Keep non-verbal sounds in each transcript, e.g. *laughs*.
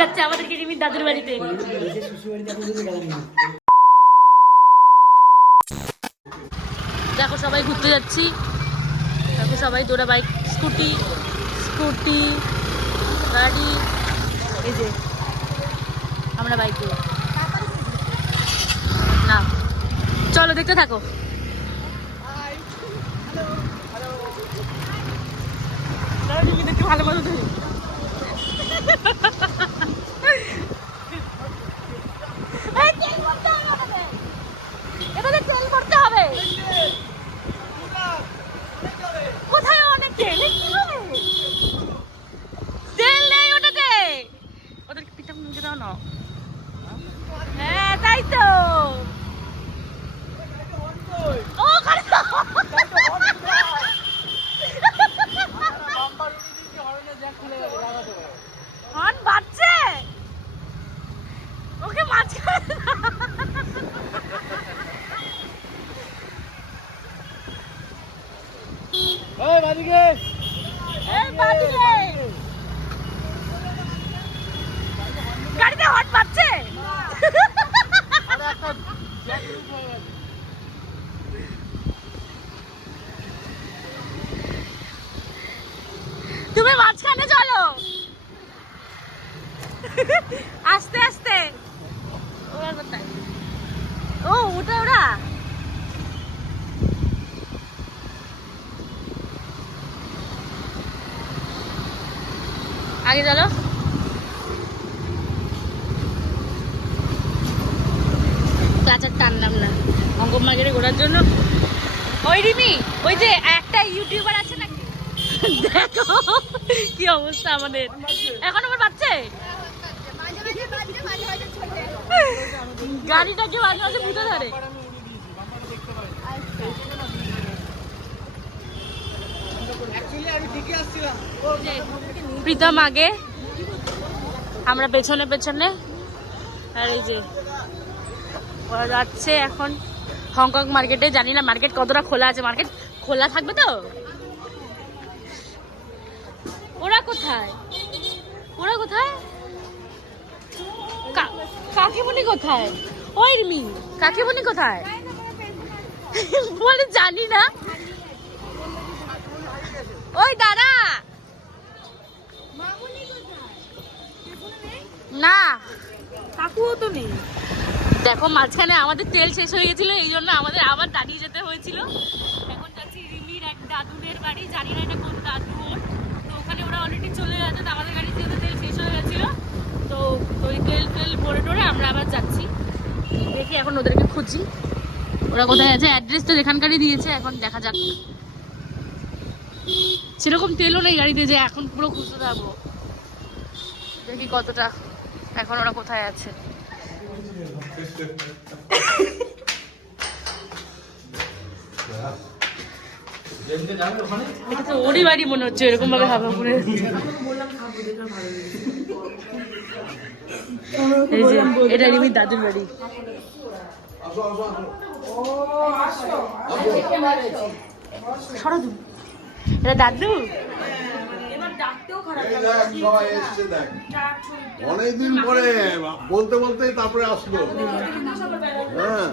যাচ্ছে আমাদেরকে রিমির দাদুর বাড়িতে। দেখো, সবাই ঘুরতে যাচ্ছি। দেখো, সবাই তোরা বাইক, স্কুটি স্কুটি, গাড়ি। এই যে, আমরা বাইকে না, চলো, দেখতে থাকো। দেখতে ভালো মতো ধরি এই, তেল ভরতে হবে ওটাতে। এটাতে তেল ভরতে হবে কোথায় অনেক তেল এ কি হবে? তেল নেই ওটাতে ওদেরকে পিঠা মুখে দাও না হ্যাঁ তাই তো ও ওখানে তো। হর্ন বাজছে ওকে মাঝখানে এই বাদিকে। গাড়িতে হর্ন বাজছে তুমি মাঝখানে চলো আস্তে আস্তে। ওরা কোথায় ও ওটা ওরা। আগে চলো। কাঁচার টানলাম না। অঙ্গম ঘোরার জন্য। ওই রিমি ওই যে একটা ইউটিউবার আছে নাকি? দেখো কি অবস্থা আমাদের। এখন আমার বাচ্চে? গাড়িটাকে মাঝে মাঝে ভুতে ধরে। প্রীতম আগে। আমরা পেছনে পেছনে। আর এই যে, ওরা যাচ্ছে এখন হংকং মার্কেটে। জানি না মার্কেট কতটা খোলা আছে। মার্কেট খোলা থাকবে তো? ওরা কোথায়? ওরা কোথায়? কাকিমণি কোথায়? ওই রিমি কাকিমণি কোথায়? বলে জানি না। ওই দাদা। না। কাকুও তো নেই। দেখো মাঝখানে আমাদের তেল শেষ হয়ে গেছিল এই জন্য আমাদের আবার দাঁড়িয়ে যেতে হয়েছিল। এখন যাচ্ছি রিমির এক দাদুদের বাড়ি জানি না এটা কোন দাদু ওর তো ওখানে ওরা অলরেডি চলে গেছে আমাদের গাড়ি যেহেতু তেল শেষ হয়ে গেছিল তো ওই তেল তেল ভরে টরে আমরা আবার যাচ্ছি দেখি, এখন ওদেরকে খুঁজি। ওরা কোথায় আছে? অ্যাড্রেস তো এখানকারই দিয়েছে, এখন দেখা যাক। সেরকম তেলও নেই গাড়িতে যে এখন পুরো খুঁজতে যাব দেখি কতটা এখন ওরা কোথায় আছে। ওরই বাড়ি মনে হচ্ছে এরকম ভাবে হাবা করে এই যে এটা রিমির দাদুর বাড়ি সরো তুমি। এটা দাদু এবার ডাকতেও খারাপ এই দেখ, সবাই এসছে দেখ। অনেকদিন পরে বলতে বলতে তারপরে আসলো হ্যাঁ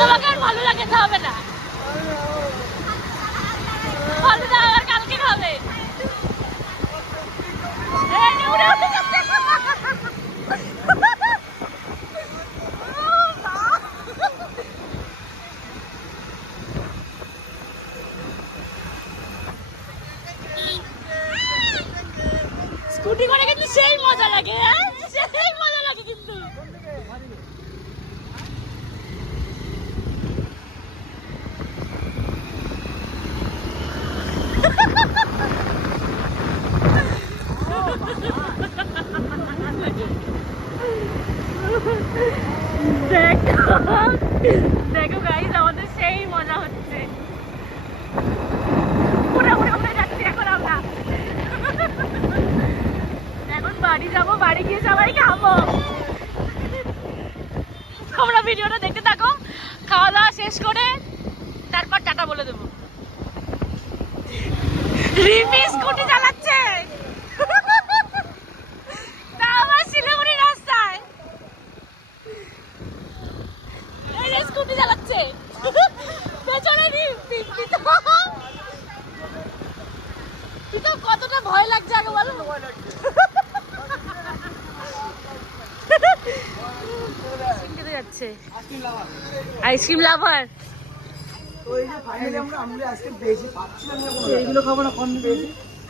তোমাকে আর ভালো লাগাতে হবে না। ফলটা আবার কালকে খাবে যাচ্ছে। স্কুটি করে কিন্তু সেই মজা লাগে হ্যাঁ সেই মজা লাগে কিন্তু *laughs* *laughs* বাড়ি যাব, বাড়ি গিয়ে সবাই খাব। তোমরা ভিডিওটা দেখতে থাকো, খাওয়া দাওয়া শেষ করে তারপর টাটা বলে দেবো। রিমি স্কুটি চালাচ্ছে তা আবার শিলিগুড়ি রাস্তায় এই যে স্কুটি চালাচ্ছে পেছনে রি- পি- পিতা পিতা কতটা ভয় লাগছে আগে বলো আইসক্রিম খেতে যাচ্ছে আইসক্রিম লাভার তো এই যে ফাইনালি আমরা আমরা আজকে পেয়েছি ভাবছিলাম যে কোনো এইগুলো খাব না কর্ন পেয়েছি কর্নটা হবে তো হ্যাঁ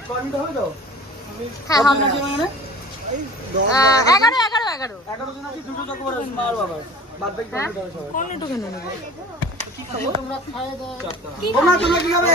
কত হবে। আছে মানে? এই দশ আহ, এগারো এগারো এগারো। এগারো জন আছে দুটো চকো আছে মার বাবার বাদ বাকি হ্যাঁ? তোমরা তোমরা কি খাবে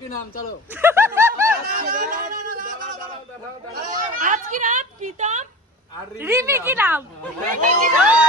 কি নাম চলো আজ কি নাম রিমি কি নাম? রিমি কি নাম?